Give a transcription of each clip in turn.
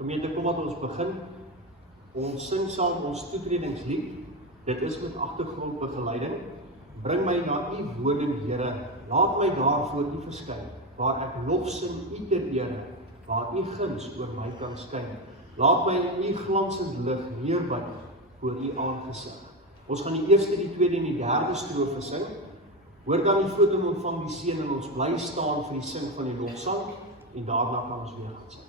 Gemeente, kom wat ons begin. Ons sing saam ons toetredingslied. Dit is met agtergrondbegeleiding. Bring my na u woning, Here. Laat my daar voor u verskyn, waar ek lof sing u ter ere, waar u guns oor my kan skyn. Laat my in u glansend lig neerbuig voor u aangesig. Ons gaan die eerste, die tweede en die derde strofe sing. Hoor dan die foto ontvang die seën en ons bly staan vir die sing van die lofsang en daarna kan ons weer gaan sing.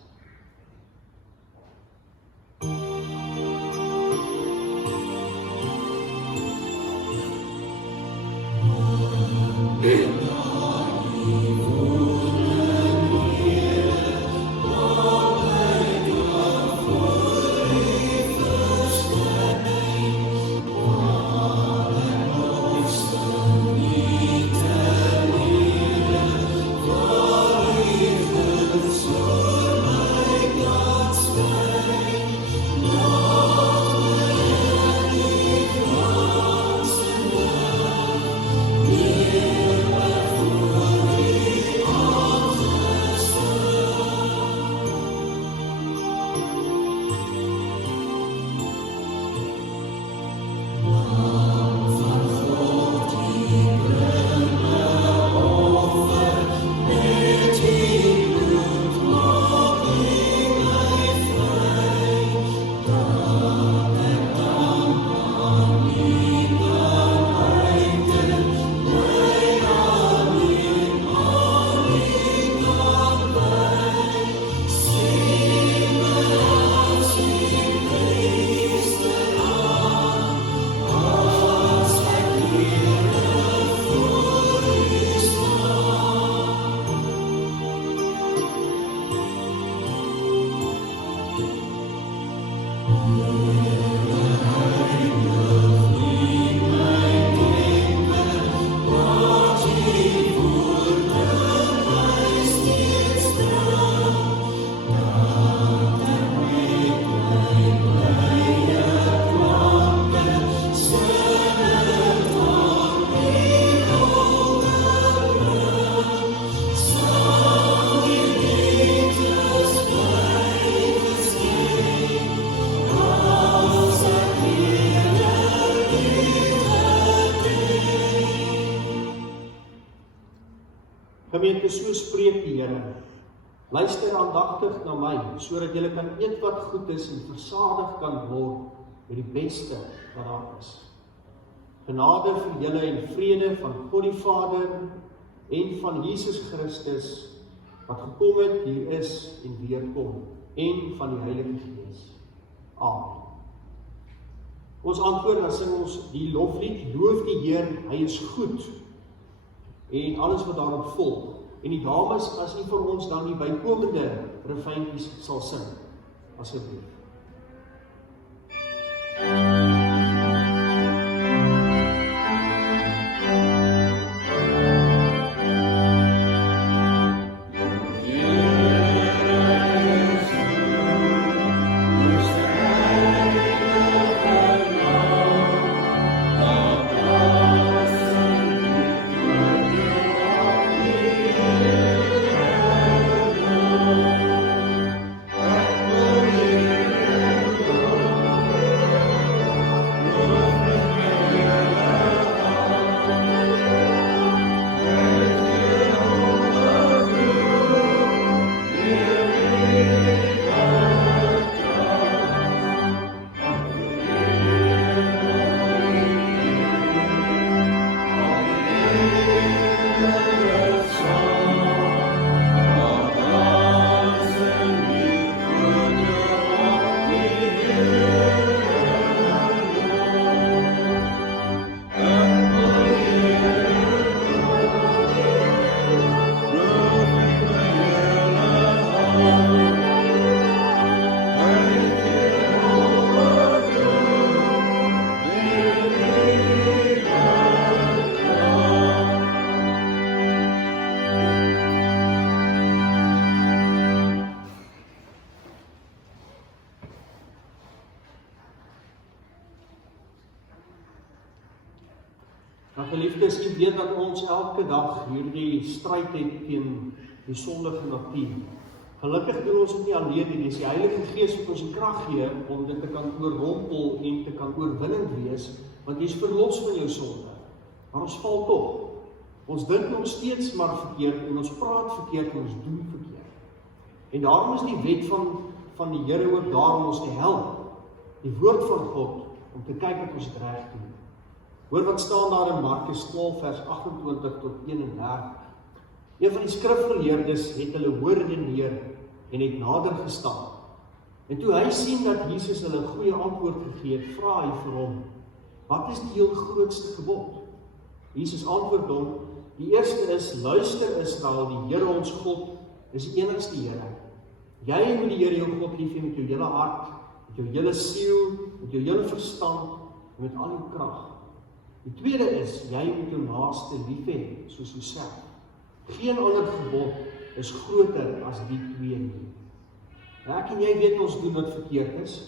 Gemeente, so spreek die Here. Luister aandagtig na my, sodat julle kan eet wat goed is en versadig kan word met die beste wat daar is. Genade vir julle en vrede van God die Vader en van Jesus Christus, wat gekom het, hier is en weer kom, en van die Heilige Gees. Amen. Ons antwoord, dan sing ons die loflied, loof die Heer, hy is goed, en alles wat daarop volg. En die dames, as u vir ons dan die bykomende refreintjies sal sing, asseblief. Geliefdes, u weet dat ons elke dag hierdie stryd het teen die sondige natuur. Gelukkig doen ons dit nie alleen nie, dis die Heilige Gees wat ons die krag gee om dit te kan oorrompel en te kan oorwinnend wees, want jy is verlos van jou sonde. Maar ons val tog. Ons dink nog steeds maar verkeerd en ons praat verkeerd en ons doen verkeerd. En daarom is die wet van die Here ook daar om ons te help, die woord van God, om te kyk wat ons het reg doen. Hoor wat staan daar in Markus 12 vers 28 tot 31. Een van die skrifgeleerdes het hulle hoor redeneer en het nader gestaan. En toe hy sien dat Jesus hulle 'n goeie antwoord gegee het, vra hy vir hom, wat is die heel grootste gebod? Jesus antwoord hom, die eerste is, luister Israel, die Here ons God is die enigste Here. Jy moet die Here jou God lief hê met jou hele hart, met jou hele siel, met jou hele verstand en met al jou krag. Die tweede is, jy moet jou naaste lief hê soos jouself. Geen ander gebod is groter as die twee nie. Ek en jy weet ons doen wat verkeerd is.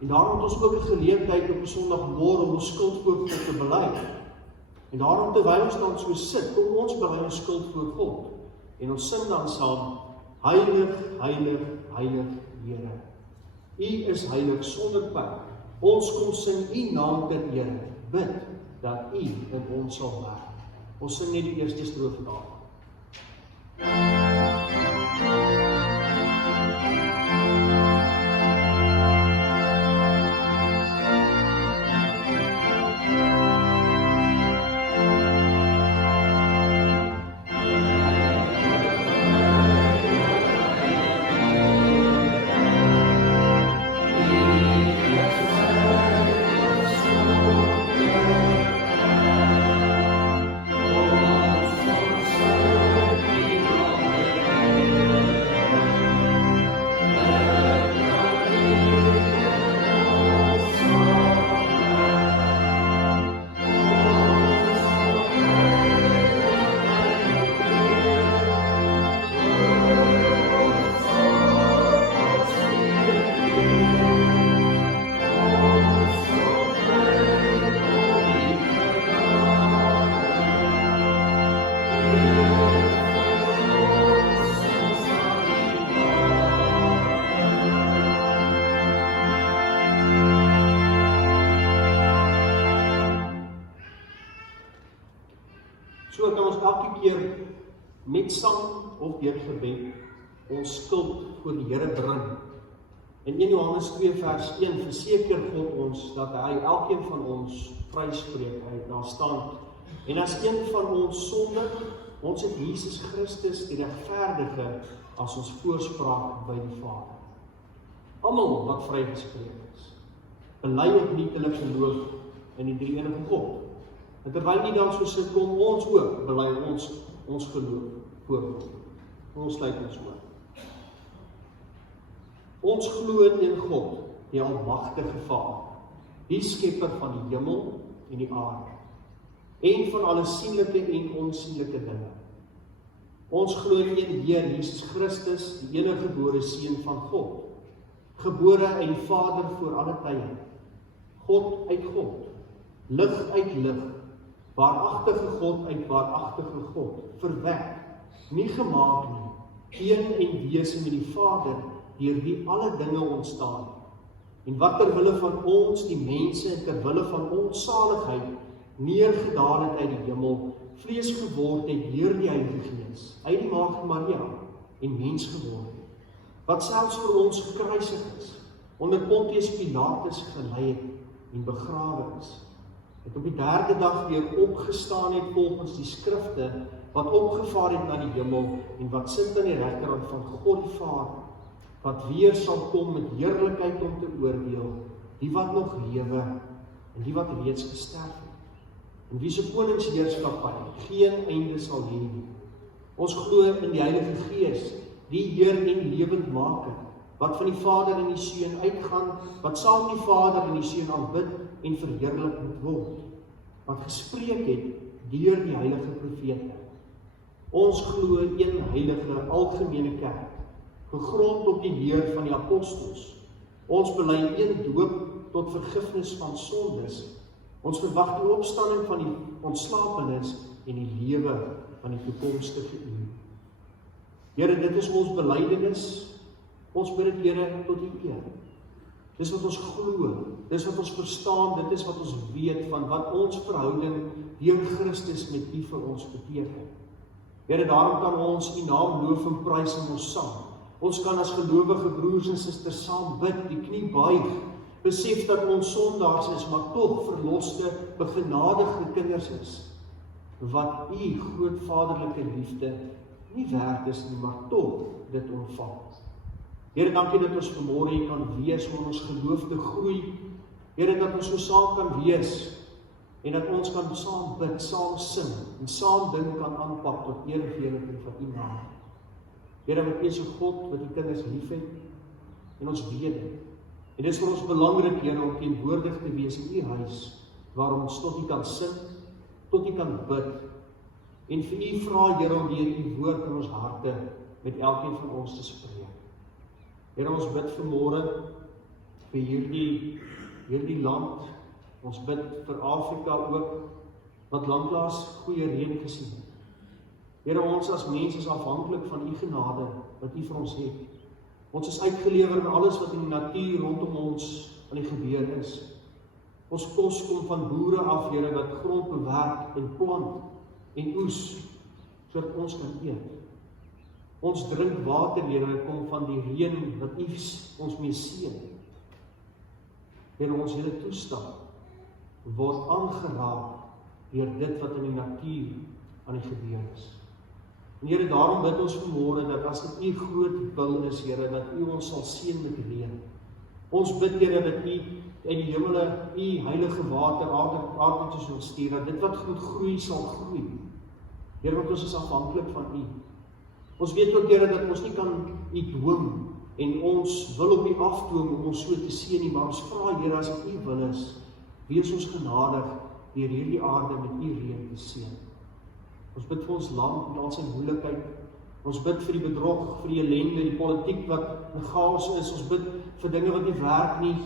En daarom het ons ook 'n geleentheid op 'n Sondagmôre om ons skuld voor God te bely. En daarom terwyl ons dan so sit, kom ons bely ons skuld voor God. En ons sing dan saam, Heilig, heilig, heilig Here. U is heilig sonder plek. Ons kom sing u naam ter ere, bid dat u in ons sal werk. Ons sing net die eerste strofe daar. So kan ons elke keer met sang of deur gebed ons skuld voor die Here bring. In 1 Johannes 2 vers 1 verseker God ons dat hy elkeen van ons vryspreek. Hy daar staan, en as een van ons sondig, ons het Jesus Christus die regverdige as ons voorspraak by die Vader. Almal wat vrygespreek is, bely opnuut hulle geloof in die drie-enige God. En terwyl die dan so sit, kom ons ook, bely ons geloof voor God. Ons sluit ons oop. Ons glo in een God, die almagtige Vader, die skepper van die hemel en die aarde, en van alle sienlike en onsienlike dinge. Ons glo in een Heer Jesus Christus, die enige gebore Seun van God, gebore uit die Vader voor alle tye, God uit God, lig uit lig, waaragtige God uit waaragtige God, verwek, nie gemaak nie, een en wese met die Vader, deur wie alle dinge ontstaan, en wat terwille van ons, die mense, en terwille van ons saligheid, neergedaal het uit die hemel, vlees geword het deur die Heilige Gees, uit die maagd Maria, en mens geword het, wat selfs vir ons gekruisig is, onder Pontius Pilatus gelei het, en begrawe is, het op die derde dag weer opgestaan het volgens die skrifte, wat opgevaar het na die hemel, en wat sit aan die regterhand van God die Vader, wat weer sal kom met heerlikheid om te oordeel, die wat nog lewe, en die wat reeds gesterf het, en wie se koningsheerskappy geen einde sal hê nie. Ons glo in die Heilige Gees, die Heer en lewendmaker, wat van die Vader en die Seun uitgaan, wat saam die Vader en die Seun aanbid en verheerlik moet word, wat gespreek het deur die heilige profete. Ons glo een heilige algemene kerk, gegrond op die leer van die apostels. Ons bely een doop tot vergifnis van sondes. Ons verwag die opstanding van die ontslapenis en die lewe van die toekomstige eeu. Here, dit is ons belydenis. Ons bid dit, Here, tot U eer. Dis wat ons glo, dis wat ons verstaan, dit is wat ons weet van wat ons verhouding deur Christus met U vir ons beteken. Here, daarom kan ons U naam loof en prys in ons sang. Ons kan as gelowige broers en susters saam bid, die knie buig, besef dat ons sondaars is, maar tog verloste, begenadigde kinders is, wat U groot vaderlike liefde nie werd is nie, maar tog dit ontvang. Here, dankie dat ons vanmôre hier kan wees om ons geloof te groei. Here, dat ons so saam kan wees en dat ons kan saam bid, saam sing en saam dinge kan aanpak tot eer en verheerliking van U naam. Here, want U is 'n God wat die kinders liefhet en ons weet dit. En dit is vir ons belangrik, Here, om teenwoordig te wees in U huis, waar ons tot U kan sing, tot U kan bid en vir U vra, Here, om deur U woord in ons harte met elkeen van ons te spreek. Here, ons bid vanmôre vir hierdie land. Ons bid vir Afrika ook, wat lanklaas goeie reën gesien het. Here, ons as mense is afhanklik van U genade, wat U vir ons het. Ons is uitgelewer in alles wat in die natuur rondom ons aan die gebeur is. Ons kos kom van boere af, Here, wat grond bewerk en plant en oes, sodat ons kan eet. Ons drink water, Here, kom van die reën wat U ons mee seën. Here, ons hele toestand word aangeraak deur dit wat in die natuur aan die gebeur is. En Here, daarom bid ons vanmôre dat as dit U groot wil is, Here, dat U ons sal seën met reën. Ons bid, Here, dat U uit die hemele U heilige water aardbewings sal stuur, dat dit wat goed groei sal groei. Here, want ons is afhanklik van U. Ons weet ook, Here, dat ons nie kan U dwing en ons wil op U afdwing om ons so te seën nie, maar ons vra, Here, as dit U wil is, wees ons genadig deur hierdie aarde met U reën te seën. Ons bid vir ons land en al sy moeilikheid. Ons bid vir die bedrog, vir die ellende, die politiek wat in chaos is. Ons bid vir dinge wat nie werk nie.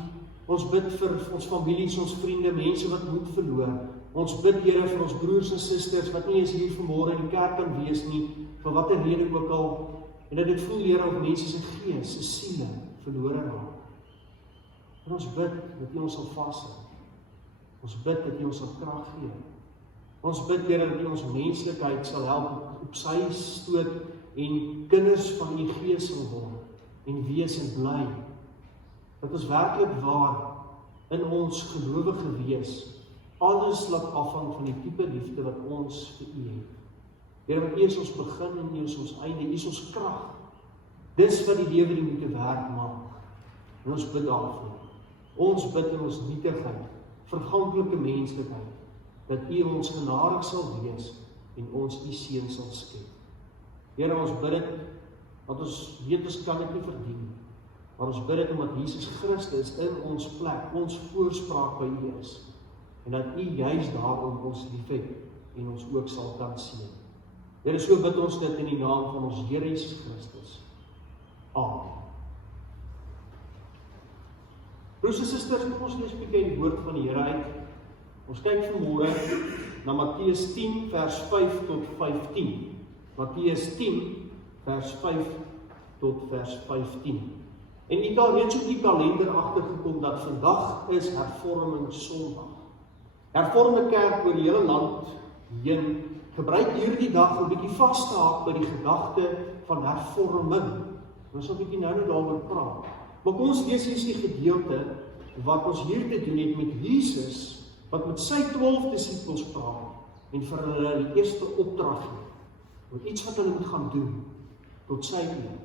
Ons bid vir ons families, ons vriende, mense wat moed verloor. Ons bid, Here, vir ons broers en susters wat nie eens hier vanmôre in die kerk kan wees nie, vir watter rede ook al, en dat dit voel, Here, of mense se gees, se siele verlore raak. En ons bid dat U ons sal vashou. Ons bid dat U ons sal krag gee. Ons bid, Here, dat U ons menslikheid sal help op sy stoot en kinders van U gees sal word en wees en bly. Dat ons werklik waar in ons gelowige wees alles laat afhang van die tipe liefde wat ons vir U het. Here, want U is ons begin en U is ons einde, U is ons krag. Dis wat die lewe die moeite werd maak. En ons bid daarvoor. Ons bid in ons nietigheid, verganklike menslikheid, dat U ons genadig sal wees en ons U seën sal skep. Here, ons bid dit, want ons weet ons kan dit nie verdien, maar ons bid dit omdat Jesus Christus in ons plek, ons voorspraak by U is, en dat U juis daarom ons liefhet en ons ook sal kan seën. Here, so bid ons dit in die naam van ons Here Jesus Christus. Amen. Broers en susters, kom ons lees 'n bietjie die woord van die Here uit. Ons kyk vanmôre na Matteus 10 vers 5 tot 15. Matteus 10 vers 5 tot vers 15. En u het al reeds op die kalender agtergekom dat vandag is hervorming Sondag. Hervormde kerk oor die hele land heen gebruik hierdie dag om 'n bietjie vas te haak by die gedagte van hervorming. Ons sal 'n bietjie nou daaroor praat. Maar kom ons lees hier die gedeelte wat ons hier te doen het met Jesus, wat met sy 12 disippels praat en vir hulle die eerste opdrag gee, oor iets wat hulle moet gaan doen, tot sy eer.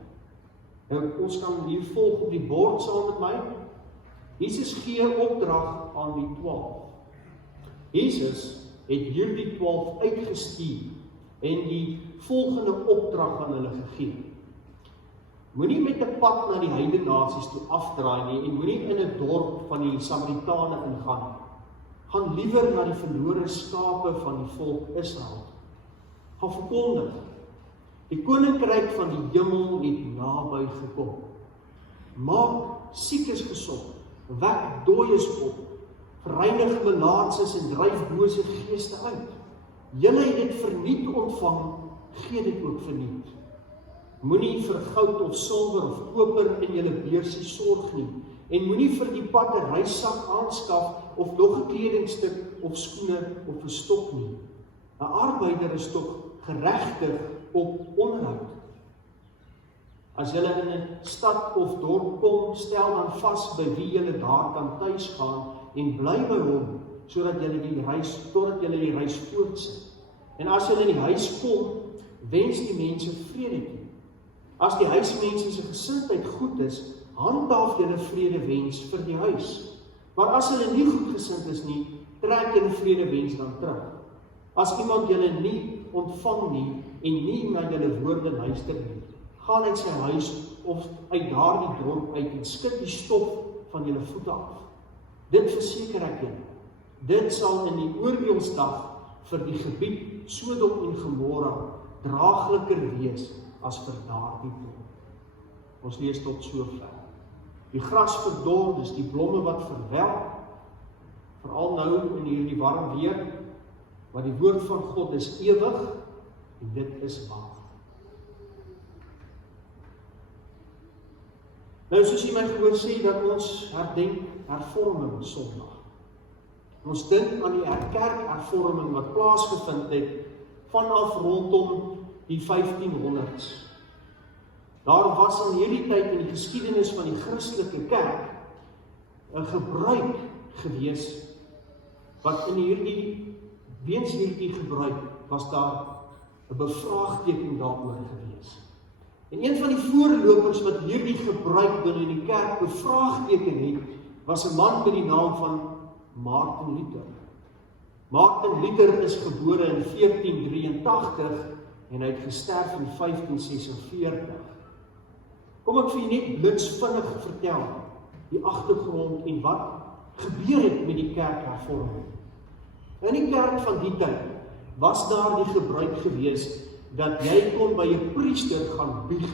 Nou, ons kan hier volg op die bord saam met my. Jesus gee opdrag aan die 12. Jesus het hierdie 12 uitgestuur en die volgende opdrag aan hulle gegee. Moenie met 'n pad na die heidene nasies toe afdraai nie en moenie in 'n dorp van die Samaritane ingaan nie. Gaan liewer na die verlore skape van die volk Israel. Gaan verkondig. Die koninkryk van die hemel het naby gekom. Maak siekes gesond, wek dooies op, reinig melaatses en dryf bose geeste uit. Julle het dit verniet ontvang, gee dit ook verniet. Moenie vir goud of silwer of koper in julle beursie sorg nie, en moenie vir die pad 'n reissak aanskaf of nog 'n kledingstuk of skoene of 'n stok nie. 'n Arbeider is tog geregtig op onderhoud. As julle in 'n stad of dorp kom, stel dan vas by wie julle daar kan tuis gaan en bly by hom, totdat julle die reis voortsit. En as julle in die huis kom, wens die mense vrede toe. As die huismense se gesindheid goed is, handhaaf julle vredewens vir die huis. Maar as hulle nie goed gesind is nie, trek julle vredewens dan terug. As iemand julle nie ontvang nie en nie na julle woorde luister nie, gaan uit sy huis of uit daardie dorp uit en skud die stof van julle voete af. Dit verseker ek julle, dit sal in die oordeelsdag vir die gebied Sodom en Gomorra draagliker wees as vir daardie dorp. Ons lees tot sover. Die gras verdor, dis die blomme wat verwelk, veral nou in hierdie warm weer, maar die woord van God is ewig en dit is waar. Nou soos jy my gehoor sê dat ons herdenk hervorming Sondag. Ons dink aan die kerkhervorming wat plaasgevind het vanaf rondom die 1500s. Daar was in hierdie tyd in die geskiedenis van die Christelike kerk 'n gebruik gewees wat weens hierdie gebruik was daar 'n bevraagteken daaroor gewees. En een van die voorlopers wat hierdie gebruik binne in die kerk bevraagteken het, was 'n man met die naam van Martin Luther. Martin Luther is gebore in 1483 en hy het gesterf in 1546. Kom ek vir julle net blitsvinnig vertel die agtergrond en wat gebeur het met die kerkhervorming. In die kerk van die tyd was daar die gebruik gewees dat jy kon by 'n priester gaan bieg.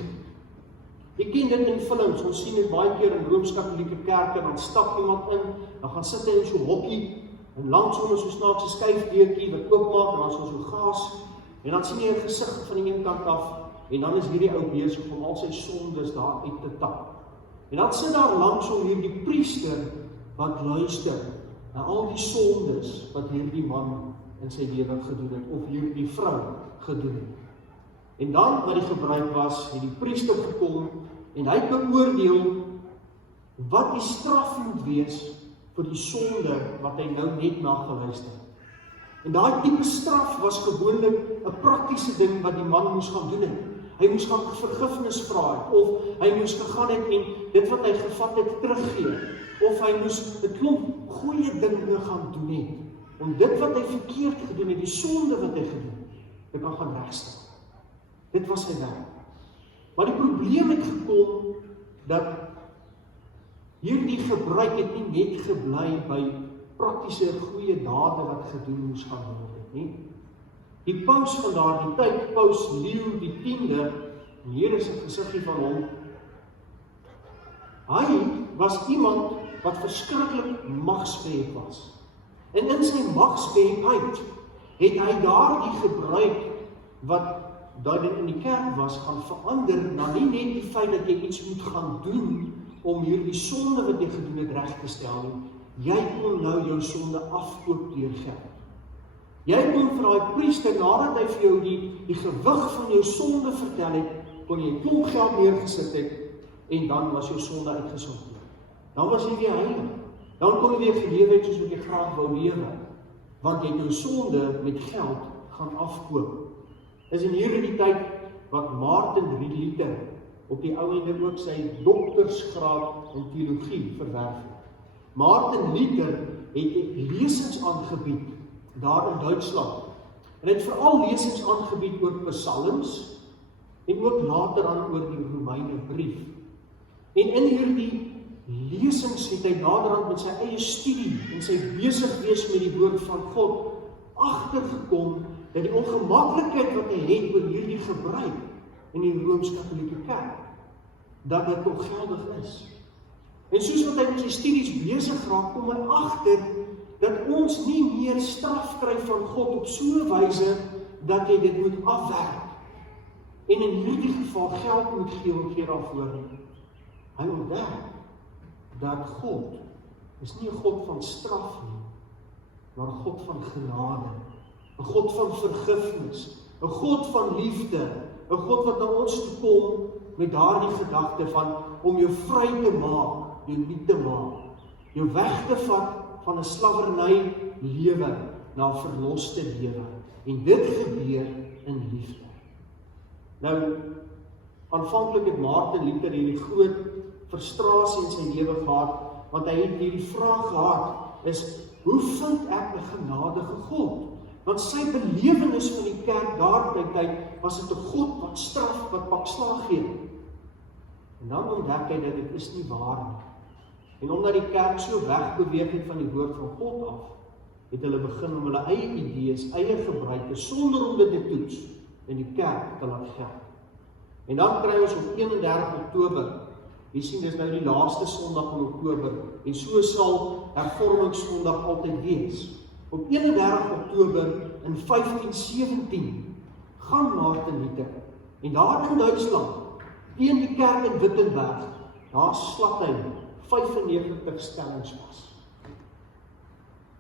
Jy ken dit in films, ons sien dit baie keer in Rooms-Katolieke kerke, dan stap iemand in, dan gaan sit hy in so 'n hokkie, en langsom is so snaakse skuifdeurtjie wat oopmaak, en dan is so gaas, en dan sien jy 'n gesig van die een kant af, en dan is hierdie ou besig om al sy sondes daar uit te tap. En dan sit daar langsom hierdie priester wat luister na al die sondes wat hierdie man in sy lewe gedoen het, of hierdie vrou gedoen het. En dan, wat die gebruik was, het die priester gekom, en hy het beoordeel wat die straf moet wees vir die sonde wat hy nou net na geluister het. En daai tipe straf was gewoonlik 'n praktiese ding wat die man moes gaan doen het. Hy moes gaan vergifnis vra het, of hy moes gegaan het en dit wat hy gevat het teruggee, of hy moes 'n klomp goeie dinge gaan doen het, om dit wat hy verkeerd gedoen het, die sonde wat hy gedoen het, te kan gaan regstel. Dit was sy werk. Maar die probleem het gekom dat hierdie gebruik het nie net gebly by praktiese goeie dade wat gedoen moes gaan word nie. Die paus van daardie tyd, Paus Leo die 10de, en hier is 'n gesiggie van hom. Hy was iemand wat verskriklik magsbeheer was. En in sy magsbeheerheid het hy daardie gebruik wat daar in die kerk was, gaan verander na nie net die feit dat jy iets moet gaan doen om hierdie sonde wat jy gedoen het reg te stel nie. Jy kon nou jou sonde afkoop deur geld. Jy kon vir daai priester, nadat hy vir jou die gewig van jou sonde vertel het, kon jy 'n klomp geld neergesit het, en dan was jou sonde uitgesorteer. Dan was jy weer heilig. Dan kon jy weer gelewe het soos wat jy graag wou lewe, want jy het jou sonde met geld gaan afkoop. Is in hierdie tyd wat Martin Luther op die ou ende ook sy doktersgraad in teologie verwerf het. Martin Luther het lesings aangebied daar in Duitsland. En het veral lesings aangebied oor psalms en ook later aan oor die Romeine brief. En in hierdie lesings het hy naderhand met sy eie studie en sy besig wees met die woord van God agtergekom dat die ongemaklikheid wat hy het oor hierdie gebruik in die Rooms-Katolieke kerk, dat dit nog geldig is. En soos wat hy met sy studies besig raak, kom hy agter dat ons nie meer straf kry van God op so 'n wyse dat jy dit moet afwerk. en in hierdie geval geld moet gee om keer daarvoor nie. Hy ontdek dat God is nie 'n God van straf nie, maar 'n God van genade, 'n God van vergifnis, 'n God van liefde, 'n God wat na ons toe kom met daardie gedagte van om jou vry te maak, jou nuut te maak, jou weg te vat van 'n slawerny lewe na 'n verloste lewe. En dit gebeur in liefde. Nou, aanvanklik het Martin Luther hierdie groot frustrasie in sy lewe gehad, want hy het hierdie vraag gehad, is, hoe vind ek 'n genadige God? Want sy belewenis van die kerk daardie was dit 'n God wat straf, wat pak slag gee. En dan ontdek hy dat dit is nie waar nie. En omdat die kerk so wegbeweeg het van die woord van God af, het hulle begin om hulle eie idees, eie gebruike, sonder om dit te toets, in die kerk te laat geld. En dan kry ons op 31 Oktober, jy sien, dis nou die laaste Sondag in Oktober, en so sal hervormingssondag altyd wees. Op 31 Oktober in 1517 gaan Martin Luther, en daar in Duitsland, teen die kerk in Wittenberg, daar slat hy 95 stellings vas.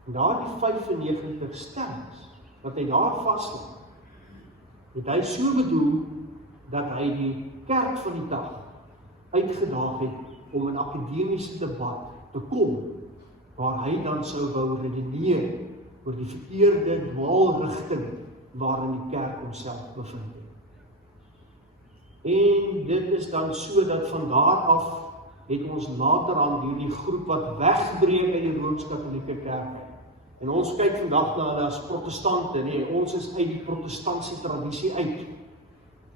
En daardie 95 stellings, wat hy daar vaslat, het hy so bedoel, dat hy die kerk van die dag uitgedaag het om 'n akademiese debat te kom, waar hy dan sou wou redeneer oor die verkeerde dwaalrigting waarin die kerk homself bevind het. En dit is dan so dat van daar af het ons later aan hierdie groep wat wegbreek uit die Rooms-Katolieke kerk. En ons kyk vandag na hulle as protestante, nee, ons is uit die protestantse tradisie uit.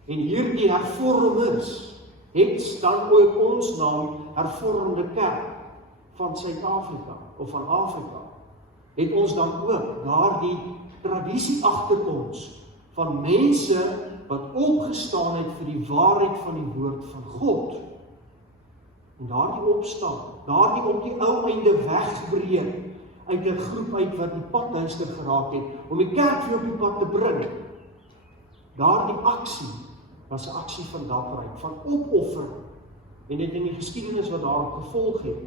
En hierdie hervormers het dan ook ons naam Hervormde Kerk van Suid-Afrika of van Afrika, het ons dan ook daardie tradisie agterkoms van mense wat opgestaan het vir die waarheid van die woord van God. En daardie opstaan, daardie op die ou einde wegbreek uit 'n groep uit wat die padduister geraak het, om die kerk weer op die pad te bring. Daardie aksie was 'n aksie van dapperheid, van opoffer, en dit in die geskiedenis wat daarop gevolg het,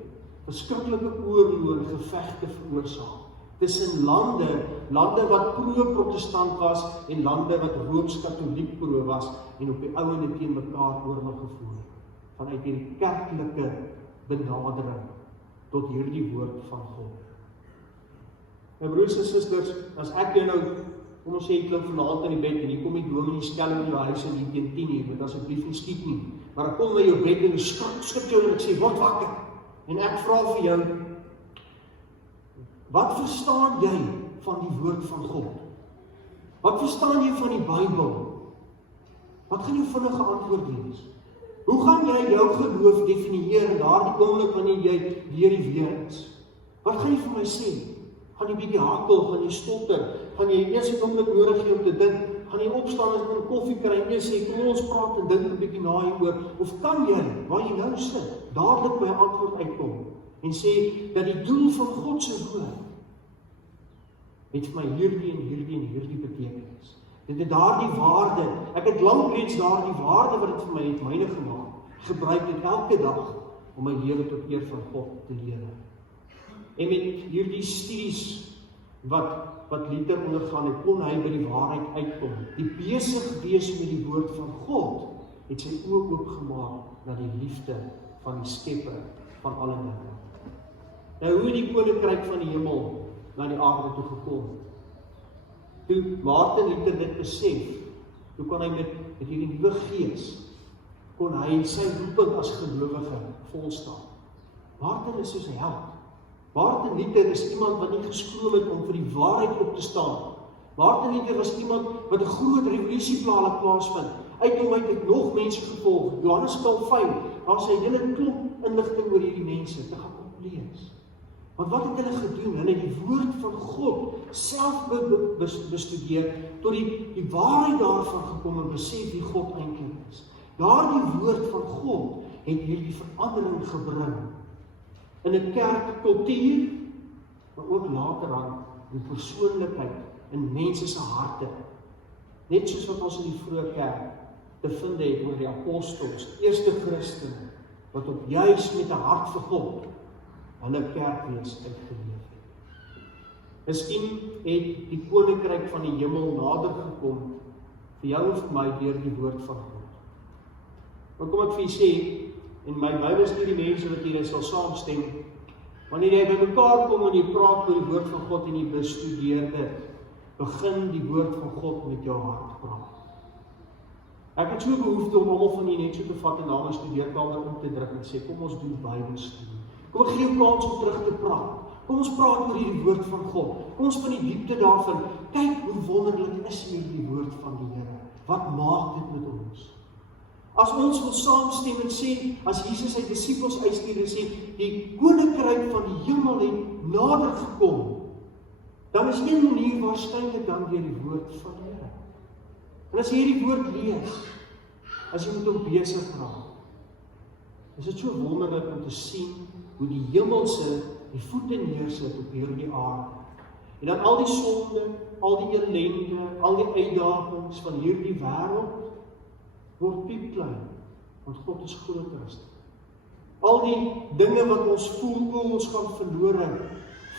verskriklike oorloë en gevegte veroorsaak, tussen lande wat pro-protestant was, en lande wat Rooms-Katoliek pro was, en op die ouende teen mekaar oorlog gevoer het, vanuit die kerklike benadering, tot hierdie woord van God. My broers en susters, as ek jou nou, kom ons sê, ek klink vanaand in die bed, en hier kom die dominee skelm in jou huis, en die teen 10 uur, moet asseblief nie skiet nie, maar ek kom by jou bed, en skrik jou, en ek sê, word wakker, en ek vra vir jou, wat verstaan jy van die woord van God? Wat verstaan jy van die Bybel? Wat gaan jou vinnige antwoord wees? Hoe gaan jy jou geloof definieer in daardie oomblik wanneer jy weer die weer is? Wat gaan jy vir my sê? Gaan jy bietjie hakkel, gaan jy stotter, gaan jy eers 'n oomblik nodig hê om te dink, gaan jy opstaan en 'n koffie kry en eers sê, kom ons praat en dink 'n bietjie na hieroor, of kan jy, waar jy nou sit, dadelik by 'n antwoord uitkom, en sê, dat die doel van God se woord, het vir my hierdie betekenis. Dit het daardie waarde, ek het lank reeds daardie waarde wat dit vir my het myne gemaak, gebruik dit elke dag, om my lewe tot eer van God te lewe. En met hierdie studies wat Luther ondergaan het, kon hy by die waarheid uitkom. Die besig wees met die woord van God, het sy oë oopgemaak na die liefde van die Skepper van alle dinge. Nou, hoe het die koninkryk van die hemel na die aarde toe gekom? Toe Martin Luther dit besef, toe kon hy met hierdie nuwe gees, kon hy sy roeping as gelowige volstaan. Martin is soos 'n held. Martin Luther is iemand wat nie geskroom het om vir die waarheid op te staan. Martin Luther was iemand wat 'n groot revolusieplaas laat plaasvind. Uit hom het nog mense gevolg. Johannes Calvin, daar is 'n hele klomp inligting oor hierdie mense te gaan oplees. Want wat het hulle gedoen? Hulle het die woord van God self bestudeer, tot die waarheid daarvan gekom en besef wie God eintlik is. Daardie woord van God het hierdie verandering gebring in 'n kerkkultuur, maar ook later aan in persoonlikheid, in mense se harte. Net soos wat ons in die vroeë kerk te vind het oor die apostels, die eerste Christene, wat op juis met 'n hart vir God hulle kerkwees uitgeleef het. Miskien het die koninkryk van die hemel nader gekom vir jou en vir my deur die woord van God. Maar kom ek vir julle sê, en my Bybel is nie die mense wat hier sal saamstem, wanneer jy by mekaar kom en jy praat oor die woord van God en jy bestudeer dit, begin die woord van God met jou hart praat. Ek het so behoefte om almal van julle net so te vat en na my studeerkamer in te druk en sê, kom ons doen Bybelstudie. Kom ek gee jou kans om terug te praat. Kom ons praat oor hierdie woord van God. Kom ons van die diepte daarvan. Kyk hoe wonderlik is hierdie woord van die Here. Wat maak dit met ons? As ons wil saamstem en sê, as Jesus sy disippels uitstuur en sê, die koninkryk van die hemel het nader gekom, dan is een manier waarskynlik dan deur die woord van die Here. En as jy hierdie woord lees, as jy met hom besig raak, is dit so wonderlik om te sien hoe die hemelse die voete neersit op hierdie aarde. En dan al die sonde, al die ellende, al die uitdagings van hierdie wêreld word piepklein, want God is groter as dit. Al die dinge wat ons voel ons gaan verlore,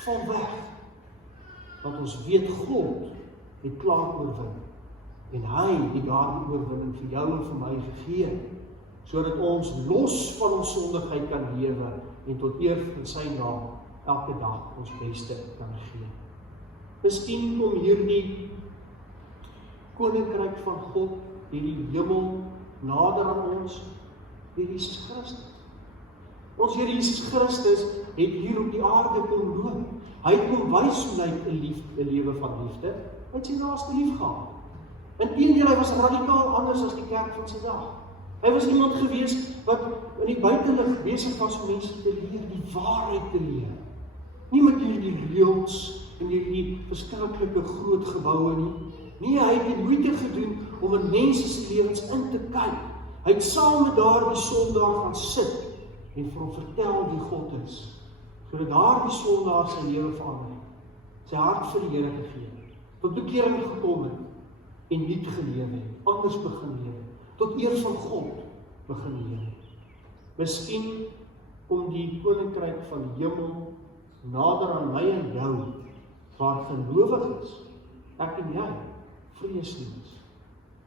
val weg. Want ons weet God het klaar oorwin. En hy het daardie oorwinning vir jou en vir my gegee, sodat ons los van ons sondigheid kan lewe en tot eer van sy naam elke dag ons beste kan gee. Miskien kom hierdie koninkryk van God, hierdie hemel nader aan ons, deur Jesus Christus. Ons Here Jesus Christus het hier op die aarde kom loop. Hy kom wys hoe lyk 'n lewe van liefde. Hy het sy naaste lief gehad. Inteendeel, hy was radikaal anders as die kerk van vandag. Hy was iemand gewees wat in die buitenlig besig was om mense te leer, die waarheid te leer. Nie met hierdie reëls en hierdie verskriklike groot geboue nie. Nee, hy het die moeite gedoen om in mense se lewens in te kyk. Hy het saam met daardie Sondag gaan sit en vir hom vertel wie God is, sodat daardie Sondag sy lewe verander het, sy hart vir die Here gegee het, tot bekering gekom het en nuut gelewe het, anders begin lewe, tot eer van God begin lewe. Miskien kom die koninkryk van die hemel nader aan my en jou, waar gelowig is, ek en jy, vreesloos,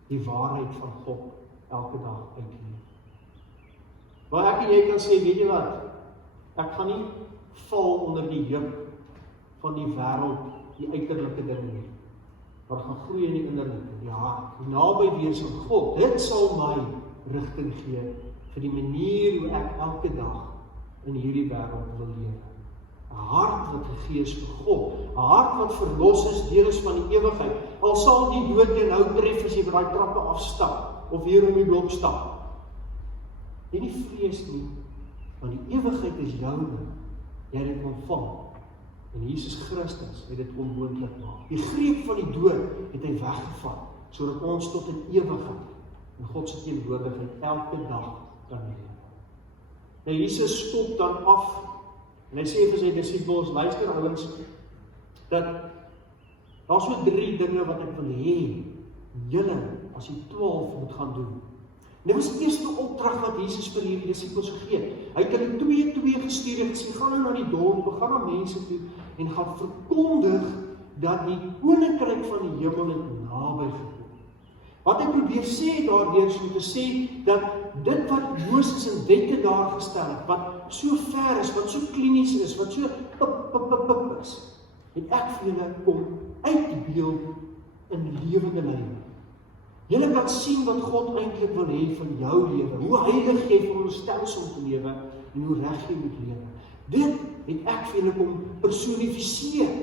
die waarheid van God elke dag uitleef. Waar ek en jy kan sê, weet jy wat, ek gaan nie val onder die juk van die wêreld, die uiterlike dinge nie, maar gaan groei in die innerlike, die hart, die naby wees aan God. Dit sal my rigting gee vir die manier hoe ek elke dag in hierdie wêreld wil lewe. 'n hart wat gegee is vir God, 'n hart wat verlos is, deel is van die ewigheid. Al sal die dood jou nou tref as jy by daai trappe afstap of hier om die blok stap. Jy nie vrees nie, want die ewigheid is joune. Jy het dit ontvang. En Jesus Christus het dit onmoontlik gemaak. Die greep van die dood het hy weggevat, sodat ons tot in ewigheid in God se teenwoordigheid elke dag kan lewe. Nou Jesus stop dan af en hy sê vir sy disippels, luister ouens, dat daar so 3 dinge wat ek wil hê, julle as die 12 moet gaan doen. En dit was die eerste opdrag wat Jesus vir hierdie disippels gegee het. Hy het hulle 2 gestuur en gesê, gaan nou na die dorp, gaan na mense toe en gaan verkondig dat die koninkryk van die hemel het naby gekom. Wat hy probeer sê daardeur is om te sê dat dit wat Moses in wette daar gestel het, wat so ver is, wat so klinies is, wat so pip is, het ek vir julle kom uitbeeld in lewende lewe. Julle kan sien wat God eintlik wil hê van jou lewe, hoe heilig jy veronderstel is om te lewe en hoe reg jy moet lewe. Dit het ek vir julle kom personifiseer.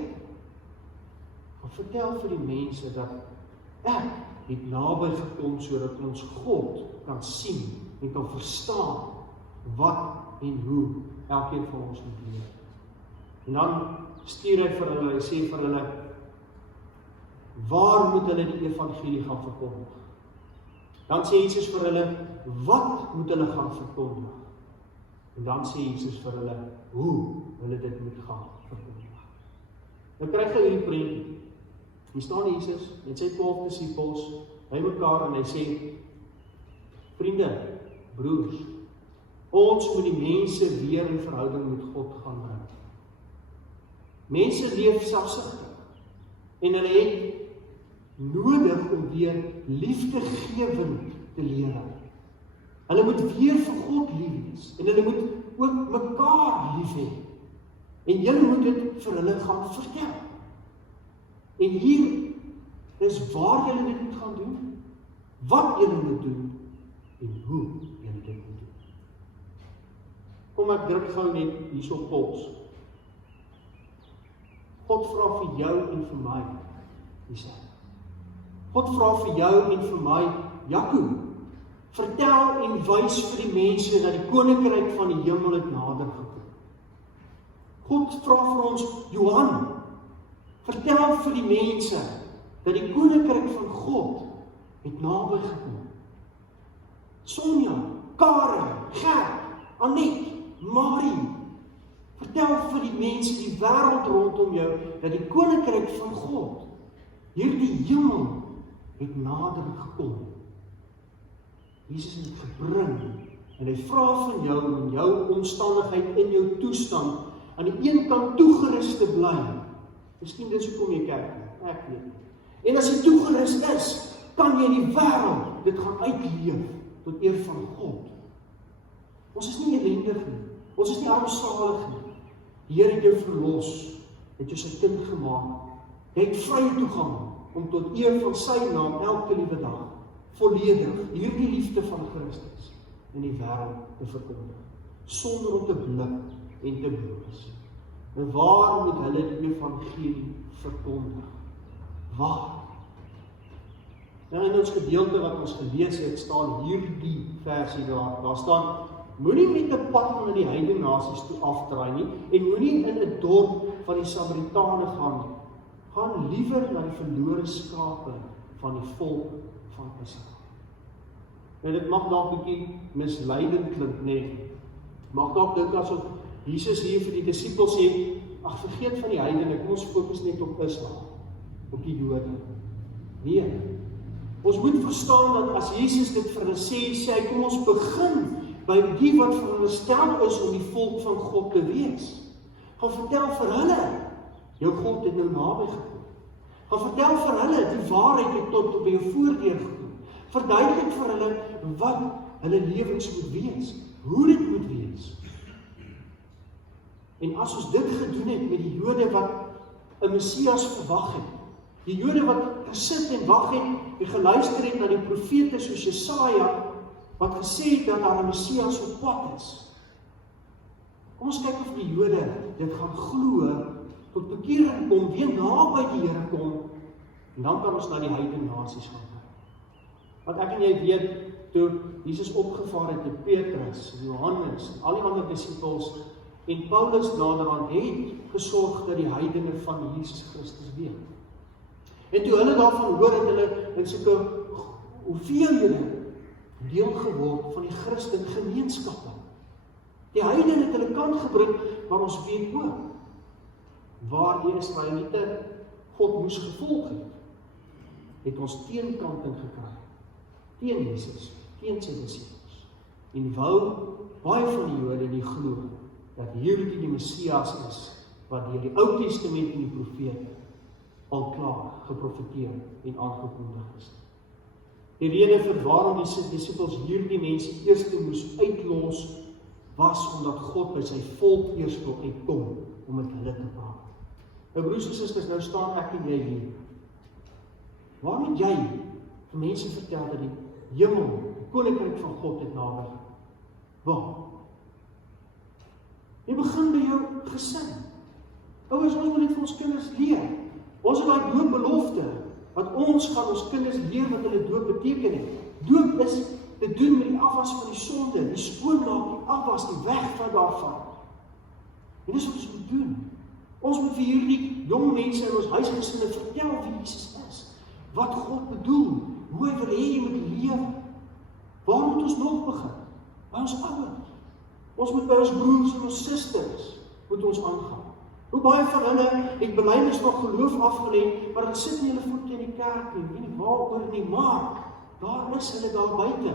Vertel vir die mense dat ek het naby gekom sodat ons God kan sien en kan verstaan wat en hoe elkeen van ons moet lewe. En dan stuur hy vir hulle, hy sê vir hulle, waar moet hulle die evangelie gaan verkondig? Dan sê Jesus vir hulle, wat moet hulle gaan verkondig? En dan sê Jesus vir hulle, hoe hulle dit moet gaan verkondig. Nou kry jy hierdie prentjie. Hier staan Jesus met sy 12 disippels by mekaar en hy sê, Vriende, broers, ons moet die mense weer in verhouding met God gaan bring. Mense leef selfsugtig en hulle het nodig om weer liefdegewend te lewe. Hulle moet weer vir God lief wees en hulle moet ook mekaar lief hê. En julle moet dit vir hulle gaan vertel. En hier is waar julle dit moet gaan doen, wat julle moet doen en hoe julle dit moet doen. Kom ek druk gou net hierso op pols. God vra vir jou en vir my, God vra vir jou en vir my, Jakob, vertel en wys vir die mense dat die koninkryk van die hemel het nader gekom. God vra vir ons, Johan, vertel vir die mense dat die koninkryk van God het naby gekom. Sonja, Karen, Gert, Annette, Marie, vertel vir die mense die wêreld rondom jou dat die koninkryk van God, hierdie hemel, het nader gekom. Jesus het gebring en hy vra van jou in jou omstandigheid, in jou toestand, aan die een kant toegerus te bly. Miskien dis hoekom jy kerk nie, ek weet nie. En as jy toegerus is, kan jy in die wêreld dit gaan uitleef tot eer van God. Ons is nie ellendig nie. Ons is nie armsalig nie. Die Here het jou verlos, het jou sy kind gemaak. Jy het vrye toegang om tot eer van sy naam elke liewe dag volledig hierdie liefde van Christus in die wêreld te verkondig, sonder om te blik en te bloos. En waar moet hulle die evangelie verkondig? Waar? Nou in ons gedeelte wat ons gelees het, staan hierdie versie daar. Daar staan, moenie met 'n pad na die heidene nasies toe afdraai nie, en moenie in 'n dorp van die Samaritane gaan nie. Gaan liewer na die verlore skape van die volk van Israel. En dit mag dalk 'n bietjie misleidend klink, nee. Mag dalk dink asof Jesus hier vir die disippels sê, ag, vergeet van die heidene, kom ons fokus net op Israel, op die Jode. Nee. Ons moet verstaan dat as Jesus dit vir hulle sê, kom ons begin by die wat veronderstel is om die volk van God te wees. Gaan vertel vir hulle, jou God het nou naby gekom. Gaan vertel vir hulle, die waarheid het tot op jou voordeur gekom. Verduidelik vir hulle wat hulle lewens moet wees, hoe dit moet wees. En as ons dit gedoen het met die Jode wat 'n Messias verwag het, die Jode wat gesit en wag het en geluister het na die profete soos Jesaja, wat gesê het dat daar 'n Messias op pad is. Kom ons kyk of die Jode dit gaan glo, tot bekering kom, weer naby die Here kom, en dan kan ons na die heidene nasies gaan kyk. Want ek en jy weet, toe Jesus opgevaar het met Petrus, Johannes, en al die ander disippels, en Paulus naderhand het gesorg dat die heidene van Jesus Christus weet. En toe hulle daarvan hoor, het hulle in sulke hoeveelhede deel geword van die Christen gemeenskappe. Die heidene het hulle kant gebring, maar ons weet ook, waar die Israeliete God moes gevolg het ons teenkanting gekry, teen Jesus, teen sy disippels. En wou baie van die Jode nie glo, dat hierdie die Messias is, wat deur die Ou Testament en die profete al klaar geprofeteer en aangekondig is. Die rede vir waarom die disippels hierdie mense eers moes uitlos, was omdat God by sy volk eers wil uitkom om met hulle te praat. Nou broers en susters, nou staan ek en jy hier. Waar moet jy vir mense vertel dat die hemel, die koninkryk van God het nader? Waar? Jy begin by jou gesin. Ouers, ons moet dit vir ons kinders leer. Ons het daai doopbelofte, wat ons gaan ons kinders leer wat hulle doop beteken het. Doop is te doen met die afwas van die sonde, die skoonmaak, die afwas, die wegvat daarvan. En dis wat ons moet doen. Ons moet vir hierdie jong mense in ons huisgesinne vertel wie Jesus is, wat God bedoel, hoe hy wil hê jy moet lewe. Waar moet ons nog begin? By ons ouers. Ons moet by ons broers en ons susters moet ons aangaan. Hoe baie van hulle het belydenis van geloof afgelê, maar dit sit nie hulle voet in die kerk nie, nie waaroor nie, maar daar is hulle daar buite.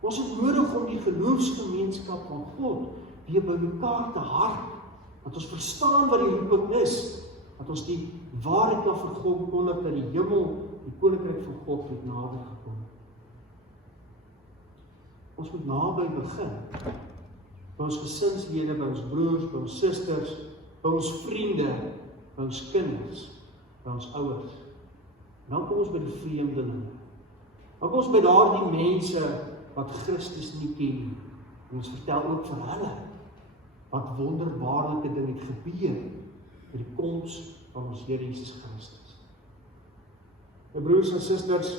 Ons het nodig om die geloofsgemeenskap van God weer by mekaar te hart, dat ons verstaan wat die roeping is, dat ons die waarheid kan verkondig dat die hemel, die koninkryk van God het nader gekom. Ons moet naby begin, by ons gesinslede, by ons broers, by ons susters, by ons vriende, by ons kinders, by ons ouers. En dan kom ons by die vreemdelinge. Dan kom ons by daardie mense wat Christus nie ken nie. En ons vertel ook vir hulle wat wonderbaarlike ding het gebeur by die koms van ons Here Jesus Christus. My broers en susters,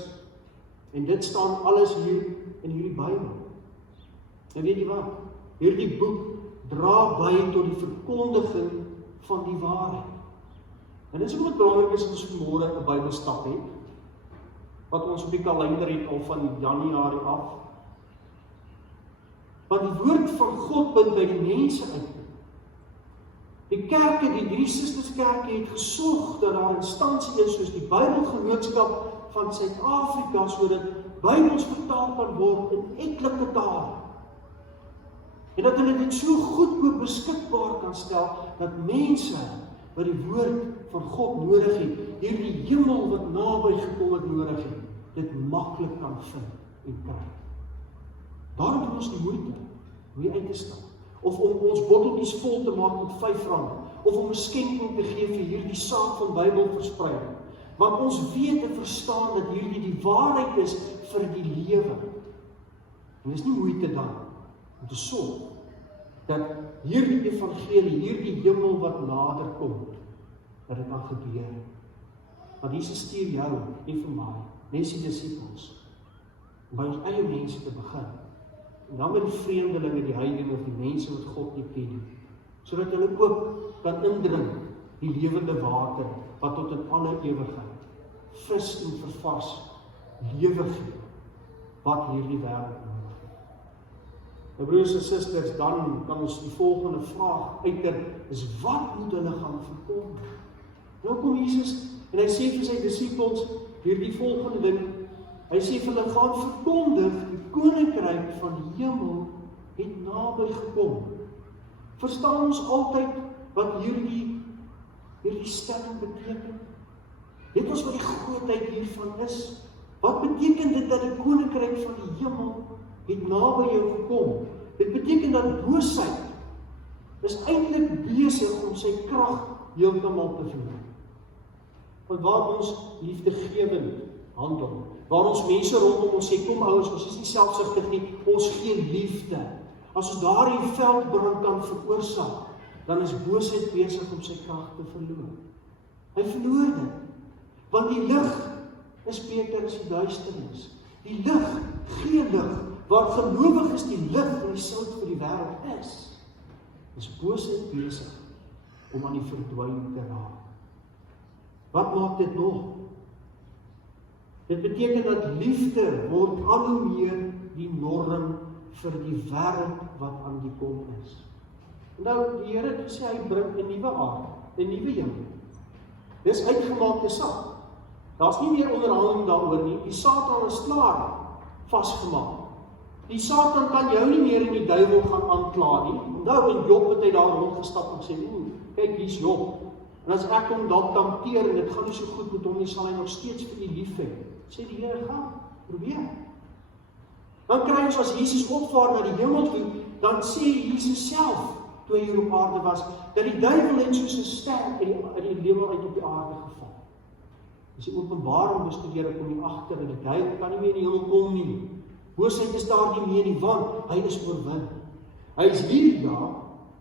en dit staan alles hier in hierdie Bybel. En weet jy wat? Hierdie boek dra by tot die verkondiging van die waarheid. En dit is ook belangrik as ons vanmôre 'n Bybelstap het, wat ons op die kalender het al van Januarie af. Want die woord van God bind by die mense uit. Die kerke, die 3 susterskerke het gesorg dat daar 'n instansie is soos die Bybelgenootskap van Suid-Afrika, sodat Bybels vertaal kan word in etlike tale. En dat hulle dit so goedkoop beskikbaar kan stel, dat mense wat die woord van God nodig het, hierdie hemel wat naby gekom het nodig het, dit maklik kan vind en kry. Daarom doen ons die moeite om hier uit te stap, of om ons botteltjies vol te maak met R5, of om 'n skenking te gee vir hierdie saak van Bybelverspreiding. Want ons weet en verstaan dat hierdie die waarheid is vir die lewe. En dis nie moeite dan om te sorg dat hierdie evangelie, hierdie hemel wat nader kom, dat dit kan gebeur. Want Jesus stuur jou en vir my, net die disippels, om by ons eie mense te begin. En dan met die vreemdelinge, die heilige, of die mense wat God nie ken, sodat hulle ook kan indring die lewende water, wat tot in alle ewigheid vis en vervars lewe gee, wat hierdie wêreld nodig het. My broers en susters, dan kan ons die volgende vraag uiter, is wat moet hulle gaan verkondig? Nou kom Jesus, en hy sê vir sy disippels, hierdie volgende ding, hy sê vir hulle, gaan verkondig, die koninkryk van die hemel het naby gekom. Verstaan ons altyd wat hierdie stelling beteken? Weet ons wat die grootheid hiervan is? Wat beteken dit dat die koninkryk van die hemel het naby jou gekom? Dit beteken dat boosheid is eintlik besig om sy krag heeltemal te verloor. Want waar ons liefdegewend handel, waar ons mense rondom ons sê, kom ouens, ons is nie selfsugtig nie, ons gee liefde. As ons daardie veldbrand kan veroorsaak, dan is boosheid besig om sy krag te verloor. Hy verloor dit, want die lig is beter as die duisternis. Die lig gee lig, waar gelowig is die lig en die sout vir die wêreld is boosheid besig om aan die verdwyning te raak. Wat maak dit nog? Dit beteken dat liefde word al hoe meer die norm vir die wêreld wat aan die kom is. Nou, die Here het gesê hy bring 'n nuwe aarde, 'n nuwe hemel. Dis uitgemaakte saak. Daar's nie meer onderhandeling daaroor nie. Die Satan is klaar vasgemaak. Die Satan kan jou nie meer in die duiwel gaan aankla nie. Onthou in Job het hy daar rondgestap en sê, kyk, hier's Job. En as ek hom dalk hanteer en dit gaan nie so goed met hom nie, sal hy nog steeds vir u lief hê. Sê die Here, gaan, probeer. Dan kry ons as Jesus opvaar na die hemel toe, dan sê Jesus self, toe hy hier op aarde was, dat die duiwel het soos 'n ster uit die hemel uit op die aarde geval. As die Openbaring bestudeer, kom jy agter dat die duiwel kan nie meer in die hemel kom nie. Boosheid is daar nie meer nie, want hy is oorwin. Hy is hier, ja,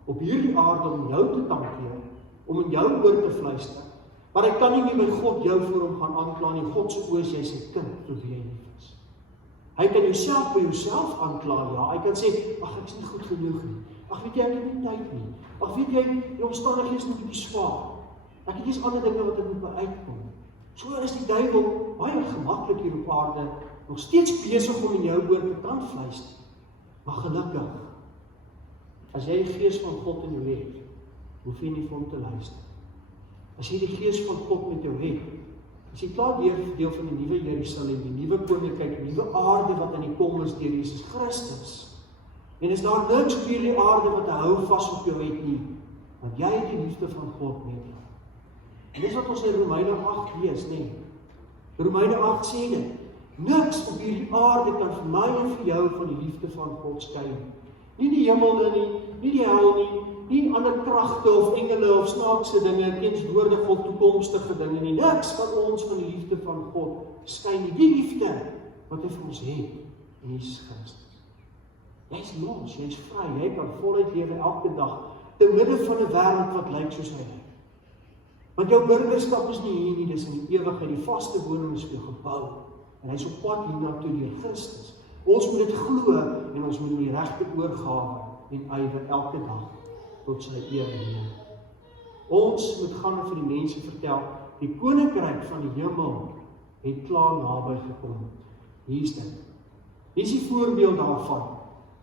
op hierdie aarde om jou te tankeer, om in jou oor te fluister. Maar hy kan nie meer by God jou voor hom gaan aankla nie. God se oor jy sy kind, vir wie hy lief is. Hy kan jouself by jouself aankla, ja. Hy kan sê, ag, ek is nie goed genoeg nie. Ag, weet jy, ek het nie tyd nie. Ag, weet jy, die omstandighede is net bietjie swaar. Ek het iets ander dinge wat ek moet uitkom. So is die duiwel baie gemaklik hier op aarde, nog steeds besig om in jou oor te kan fluister. Maar gelukkig, as jy die gees van God in jou het, hoef jy nie vir hom te luister. As jy die gees van God met jou het, As jy klaar deel van die nuwe Jerusalem, die nuwe koninkryk, die nuwe aarde wat aan die kom is deur Jesus Christus. En is daar niks op hierdie aarde wat hou vas op jou het nie, want jy het die liefde van God met jou. En dis wat ons in Romeine 8 lees, nee. Romeine 8 sê dit, niks op hierdie aarde kan vir my en vir jou van die liefde van God skei. Nie die hemel nie, nie die hel nie ander kragte of engele of snaakse dinge, teenswoordige of toekomstige dinge nie. Niks van ons van die liefde van God skei nie. Die liefde wat hy vir ons het in Jesus Christus. Jy is los, jy is vry, jy kan voluit lewe elke dag, te midde van 'n wêreld wat lyk soos hy. Want jou burgerskap is nie hier nie, dis in die ewigheid, die vaste woning is vir jou gebou. En hy is op pad hiernatoe deur Christus. Ons moet dit glo en ons moet die regte oorgawe en ywer elke dag tot sy eer neem. Ons moet gaan vir die mense vertel, die koninkryk van die hemel het klaar naby gekom. Hier is dit. Hier is die voorbeeld daarvan.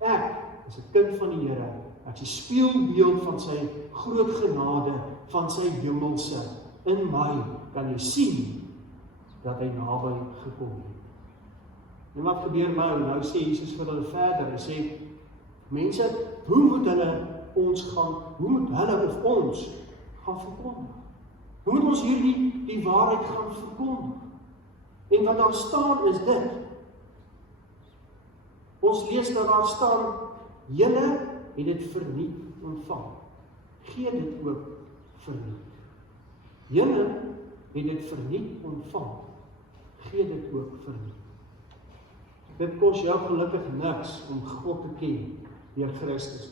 Ek is 'n kind van die Here. Ek is die spieelbeeld van sy groot genade, van sy hemelse. In my kan jy sien dat hy naby gekom het. En wat gebeur nou? Nou sê Jesus vir hulle verder. Hy sê, mense, hoe moet hulle of ons gaan verkondig? Hoe moet ons die waarheid gaan verkondig? En wat daar staan is dit. Ons lees dat daar staan, julle het dit verniet ontvang. Gee dit ook verniet. Julle het dit verniet ontvang. Gee dit ook verniet. Dit kos jou gelukkig niks om God te ken deur Christus.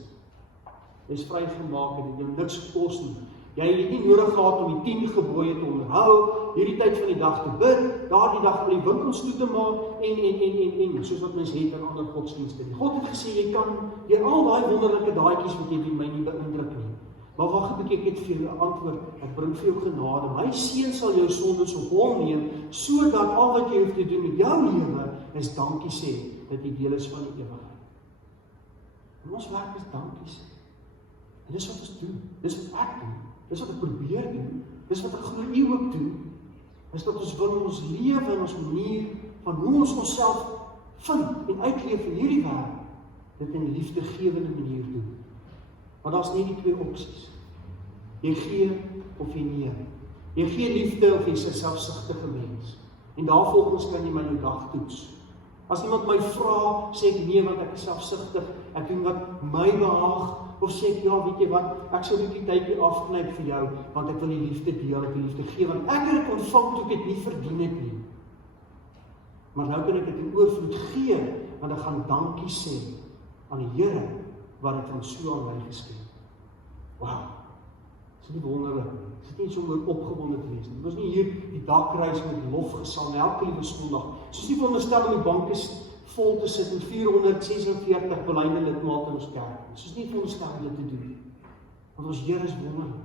Jy is vrygemaak en dit jou niks gekos nie. Jy het nie nodig gehad om die 10 gebooie te onderhou, hierdie tyd van die dag te bid, daardie dag al die winkels toe te maak en soos wat mens het in ander godsdienste. God het gesê jy kan deur al daai wonderlike daadjies wat jy doen my nie beïndruk nie. Maar wag 'n bietjie, ek het vir jou 'n antwoord. Ek bring vir jou genade. My seun sal jou sondes op hom neem, sodat al wat jy hoef te doen met jou lewe is dankie sê dat jy deel is van die ewigheid. En ons werk is dankie sê. En dis wat ons doen. Dis wat ek doen. Dis wat ek probeer doen. Dis wat ek glo u ook doen. Is dat ons wil ons lewe en ons manier van hoe ons onsself vind en uitleef in hierdie wêreld, dit in 'n liefdegewende manier doen. Want daar's nie die twee opsies. Jy gee of jy neem. Jy gee liefde of jy is 'n selfsugtige mens. En daarvolgens kan jy my jou dag toets. As iemand my vra, sê ek nee want ek is selfsugtig, ek doen wat my behaag, of sê ek ja, weet jy wat, ek sal die tydjie afknyp vir jou, want ek wil die liefde deel, ek wil liefde gee, want ek het dit ontvang toe ek dit nie verdien het nie. Maar nou kan ek dit in oorvloed gee, want ek gaan dankie sê aan die Here wat dit van so aan my geskenk. Wow, is dit nie wonderlik? Is dit nie sommer opgewonde te wees nie? Dit was nie hier die dakreis met lofgesang elke liewe Sondag. Soos nie veronderstel om die banke vol te sit met 446 belyde lidmate in ons kerk. Soos nie veronderstel om dit te doen. Want ons Here is wonderlik.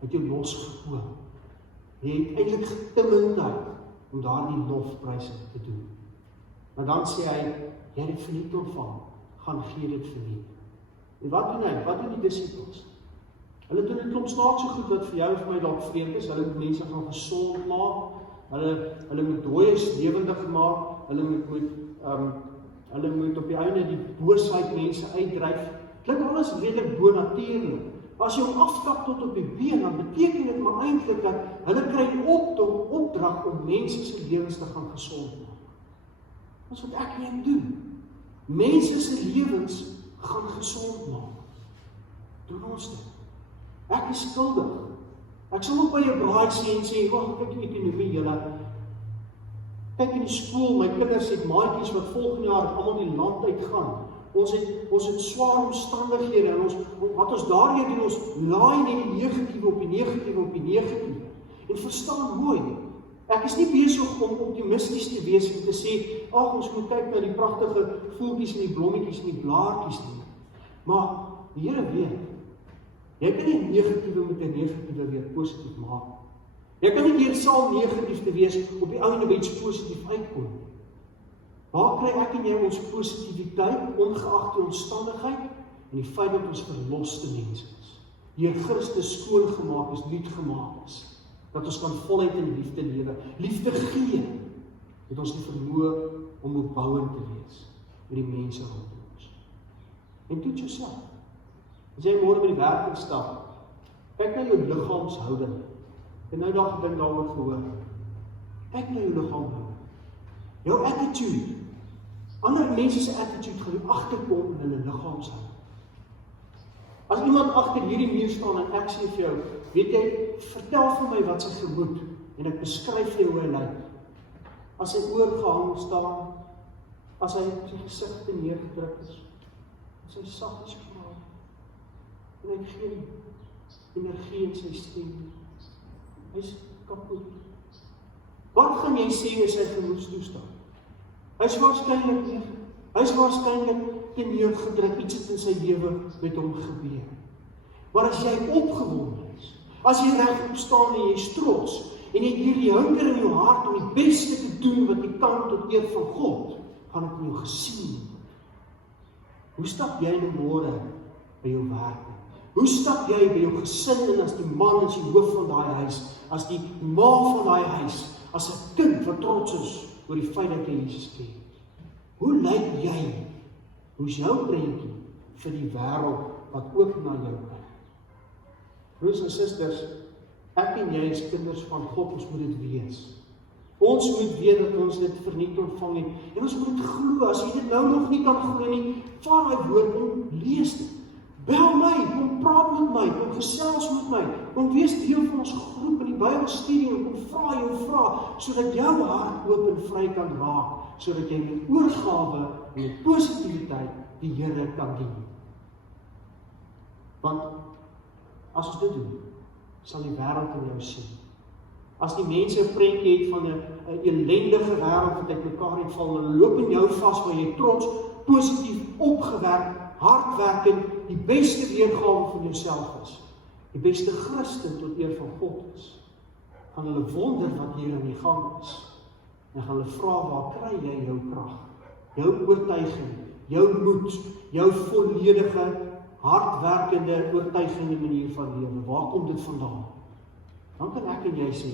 Hy het jou losgekoop. Jy het eintlik getimend om daardie lofpryse te doen. Maar dan sê hy, jy het dit verniet ontvang, gaan gee dit verniet. En wat doen hy? Wat doen die disippels? Hulle doen 'n klomp snaakse goed wat vir jou en vir my dalk vreemd is. Hulle moet mense gaan gesond maak. Hulle moet dooies lewendig maak. Hulle moet op die einde die boosheid mense uitdryf. Klink alles redelik bonatuurlik. As jy hom afstap tot op die been, dan beteken dit maar eintlik dat hulle kry opdrag om mense se lewens te gaan gesond maak. Dis wat ek hier doen. Mense se lewens gaan gesond maak. Doen ons dit. Ek is skuldig. Ek sal ook by jou braai sê, wag, kyk die ekonomie julle. Kyk in die skool, my kinders het maatjies wat volgende jaar almal die land uitgaan. Ons het swaar omstandighede en wat ons daardeur doen, ons laai net die negatiewe op die negatiewe op die negatiewe. En verstaan mooi, ek is nie besig om optimisties te wees en te sê, ag, ons moet kyk na die pragtige voeltjies en die blommetjies en die blaartjies nie. Maar die Here weet, jy kan nie negatiewe met 'n negatiewe weer positief maak. Jy kan nie deur saam negatief te wees op die einde by iets positief uitkom. Waar kry ek en jy ons positiwiteit, ongeag die omstandigheid en die feit dat ons verloste mense is? Deur Christus skoongemaak is, nuut gemaak is. dat ons kan voluit in liefde lewe. Liefde gee, het ons die vermoë om opbouend te wees met die mense rondom ons. En toets jouself. As jy môre by die werk instap, kyk na jou liggaamshouding. En nou dag dink daaroor gehoor. Kyk na jou liggaamshouding. Jou attitude. Ander mense se attitude gaan agterkom in hulle liggaamshouding. As iemand agter hierdie muur staan en ek sê vir jou, weet jy, vertel vir my wat sy gemoed en ek beskryf vir jou hoe hy lyk. As hy oorgehang staan, as hy sy gesig te neergedruk is, as hy saggies praat, en hy geen energie in sy stem, hy's kapot. Wat gaan jy sê is sy gemoedstoestand? Hy's waarskynlik te neergedruk, iets het in sy lewe met hom gebeur. Maar as jy opgewonde is, as jy regop staan en jy's trots, en jy hierdie hunger in jou hart om die beste te doen wat jy kan tot eer van God, gaan dit in jou gesien word. Hoe stap jy nou môre by jou werk? Hoe stap jy by jou gesin in as die man as die hoof van daai huis, as die ma van daai huis, as 'n kind wat trots is oor die feit dat jy Jesus ken? Hoe lyk jy? Hoe's jou prentjie vir die wêreld wat ook na jou kyk? Broers en susters, ek en jy is kinders van God, ons moet dit wees. Ons moet weet dat ons dit verniet ontvang het. En ons moet dit glo. As jy dit nou nog nie kan glo nie, vat daai woord en lees dit. Bel my, kom praat met my, kom gesels met my, kom wees deel van ons groep in die Bybelstudie en kom vra jou vrae, sodat jou hart oop en vry kan raak, sodat jy met oorgawe en met positiwiteit die Here kan dien. Want as ons dit doen, sal die wêreld in jou sien. As die mense 'n prentjie het van 'n elendige wêreld wat uitmekaar uitval, en loop in jou vas waar jy trots, positief, opgewerk, hardwerkend, die beste weergawe van jouself is, die beste Christen tot eer van God is, gaan hulle wonder wat hier aan die gang is, en gaan hulle vra, waar kry jy jou krag, jou oortuiging, jou moed, jou volledige, hardwerkende, oortuigende manier van lewe, waar kom dit vandaan? Dan kan ek en jy sê,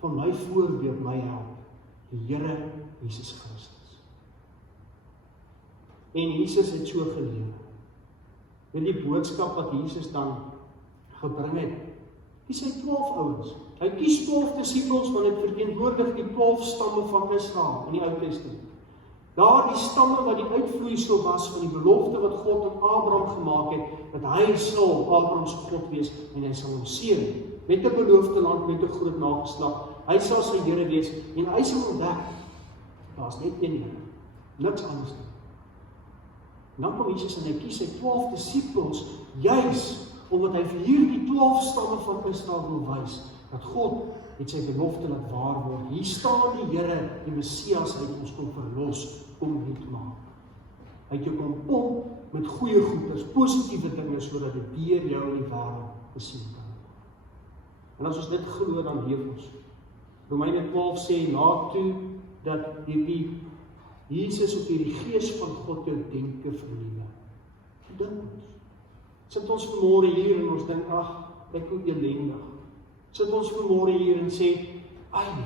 van my voorbeeld, my held, die Here Jesus Christus. En Jesus het so gelewe. Met die boodskap wat Jesus dan gebring het, die sy 12 ouens. Hy kies 12 disippels, want dit verteenwoordig die 12 stamme van Israel in die Ou Testament. Daar die stamme wat die uitvloeisel was van die belofte wat God aan Abraham gemaak het, dat hy sal Abraham se God wees en hy sal hom seën met 'n beloofde land, met 'n groot nageslag. Hy sal sy Here wees en hy sal ontdek, daar's net een Here, niks anders nie. En dan kom Jesus en hy kies sy 12 disippels, juis omdat hy vir hierdie 12 stamme van Israel wil wys, dat God het sy belofte laat waar word. Hier staan die Here, die Messias, hy het ons kom verlos, kom nuut maak. Hy het jou kom pomp met goeie goeders, positiewe dinge, sodat dit deur jou in die wêreld gesien kan word. En as ons dit glo, dan leef ons. Romeine 12 sê, laat toe dat die Jesus of die Gees van God jou denke vernuwe. Dink ons. Sit ons vanmôre hier en ons dink, ag, ek hoe elendig. Sit ons vanmôre hier en sê, ai,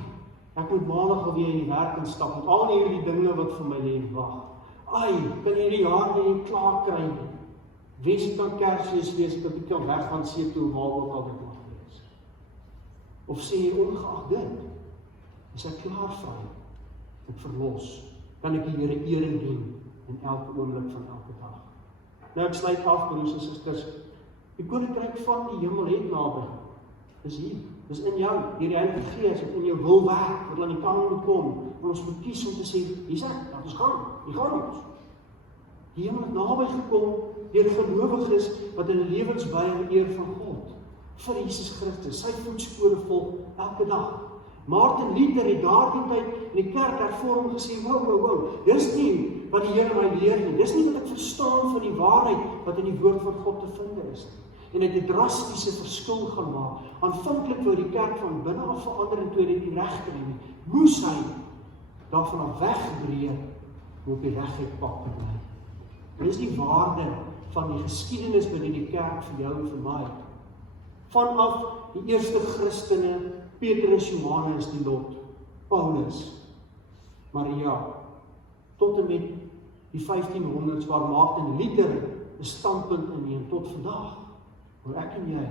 ek moet maandag alweer in die werk instap, met al hierdie dinge wat vir my lê en wag. Ai, kan hierdie jaar nie klaar kry nie. Wens ek kan Kersfees wees, ek kan weg gaan see toe, waar ook al dit mag wees. Of sê jy, ongeag dit, is ek klaar vry, ek verlos, kan ek die Here eer dien in elke oomblik van elke dag. Nou ek sluit af, broers en susters, die koninkryk van die hemel het naby. Dis hier, dis in jou, deur die Heilige Gees wat in jou wil werk, wat aan die kant moet kom, en ons moet kies om te sê, hier is ek, laat ons gaan, hier gaan ons. Die hemel het naby gekom, deur gelowiges wat hulle lewens wy aan die eer van God, vir Jesus Christus, sy voetspore volg elke dag. Martin Luther het daardie tyd in die kerk hervorming gesê, wow, dis nie wat die Here my leer nie, dis nie wat ek verstaan van die waarheid wat in die woord van God te vind is. En het 'n drastiese verskil gaan maak. Aanvanklik wou die kerk van binne af verander en toe dit nie reg kry nie, moes hy daarvan af wegbreek om op die regte pad te bly. Dit is die waarde van die geskiedenis binne die kerk vir jou en vir my. Vanaf die eerste Christene Petrus, Johannes, die lot, Paulus, Maria, tot en met die 1500s waar Martin Luther 'n standpunt inneem tot vandag, waar ek en jy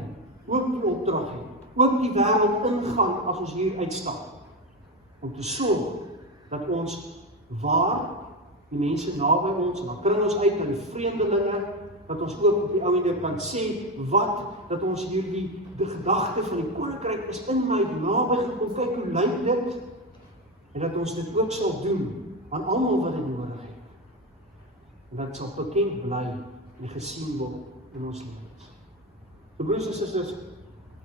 ook die opdrag het, ook die wêreld ingaan as ons hier uitstap, om te sorg dat ons waar die mense naby ons, en dan kring ons uit na die vreemdelinge, dat ons ook op die ouende kan sê, dat ons hierdie gedagte van die koninkryk is in my naby gekom, kyk hoe lyk dit, en dat ons dit ook sal doen aan almal wat dit nodig het. En dat sal bekend bly en gesien word in ons lewens. So broers en susters,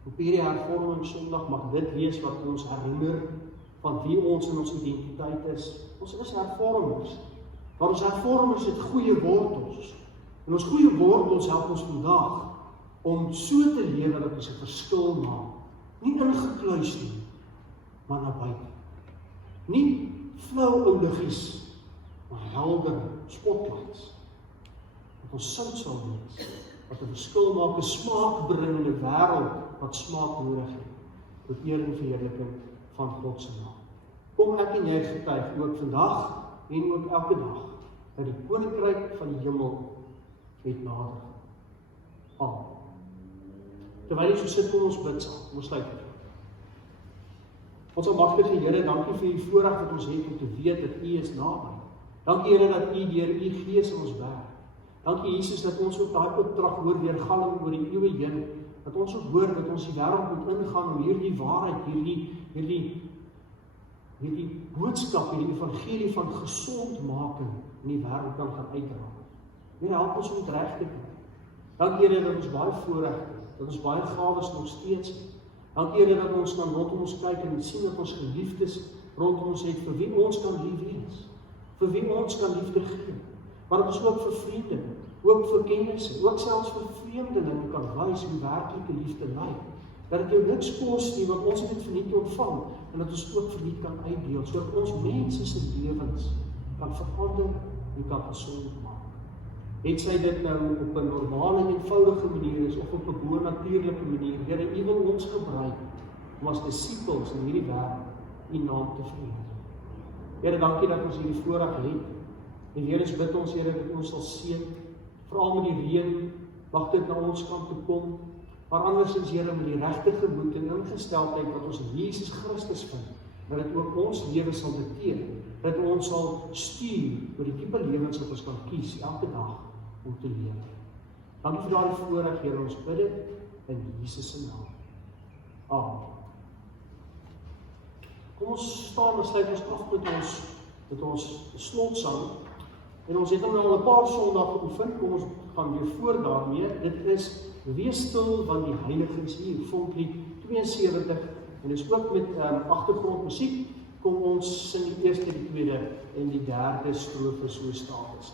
op hierdie hervorming Sondag mag dit wees wat ons herinner van wie ons in ons identiteit is. Ons is hervormers. Maar ons hervormers het goeie wortels. En ons goeie wortels help ons vandag om so te lewe dat ons 'n verskil maak. Nie ingekluis nie, maar na buite. Nie flou ou liggies, maar helder spotlights. Dat ons sout sal wees, wat 'n verskil maak, 'n smaakbringende wêreld wat smaak nodig het, tot eer en verheerliking van God se naam. Kom ek en jy getuig ook vandag en ook elke dag, dat die koninkryk van die hemel het nader. Amen. Terwyl jy so sit, kom ons bid saam. Ons sluit. Ons almagtige Here, dankie vir die voorreg wat ons het om te weet dat U is naby. Dankie Here dat U deur U Gees in ons werk. Dankie Jesus dat ons ook daai opdrag hoor weergalm oor die eeue heen, dat ons ook hoor dat ons die wêreld moet ingaan om hierdie waarheid, hierdie boodskap, hierdie evangelie van gesondmaking in die wêreld kan gaan uitdra. Here, help ons om dit reg te kry. Dankie Here dat ons baie voorreg het, dat ons baie gawes nog steeds het. Dankie Here dat ons kan rondom ons kyk en sien dat ons geliefdes rondom ons het, vir wie ons kan lief wees, vir wie ons kan liefde gee, maar dat ons ook vir vriende, ook vir kennisse, ook selfs vir vreemdelinge kan wys hoe werklike liefde lyk. Dat dit jou niks kos nie, want ons het dit verniet ontvang, en dat ons ook verniet kan uitdeel, sodat ons mense se lewens kan verander en kan gesond maak. Het sy dit nou op 'n normale en eenvoudige manier is, of op 'n bo-natuurlike manier, Here, U wil ons gebruik om as disippels in hierdie wêreld U naam te verheerlik. Here, dankie dat ons hierdie voorreg het. En Here, ons bid ons, Here, dat ons sal seën, veral met die reën, mag dit na ons kant toe kom, maar andersins, Here, met die regte gemoed en ingesteldheid wat ons in Jesus Christus vind, dat dit ook ons lewe sal beteken, dat ons sal stuur oor die diepe lewens wat ons kan kies elke dag om te lewe. Dankie vir daardie voorreg, Here, ons bid dit in Jesus se naam. Amen. Kom ons staan en sluit ons af met ons slotsang. En ons het hom nou al 'n paar Sondae geoefen, kom ons gaan weer voort daarmee. Dit is Wees stil, want die heiliges hier, Vonklied 72, en dis ook met agtergrondmusiek. Kom ons sing die eerste, die tweede en die derde strofe so stadig.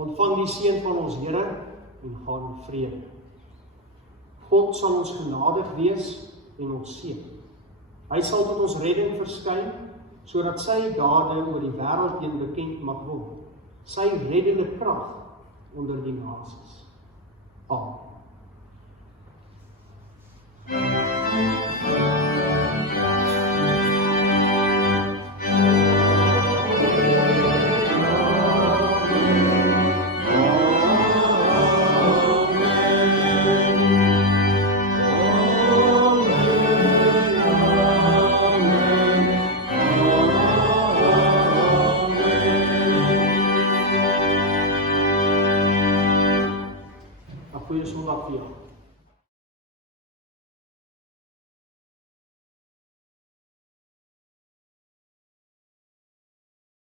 Ontvang die seën van ons Here en gaan in vrede. God sal ons genadig wees en ons seën. Hy sal tot ons redding verskyn, sodat sy dade oor die wêreld heen bekend mag word. Sy reddende krag onder die nasies. Amen. Goeie Sondag vir jou.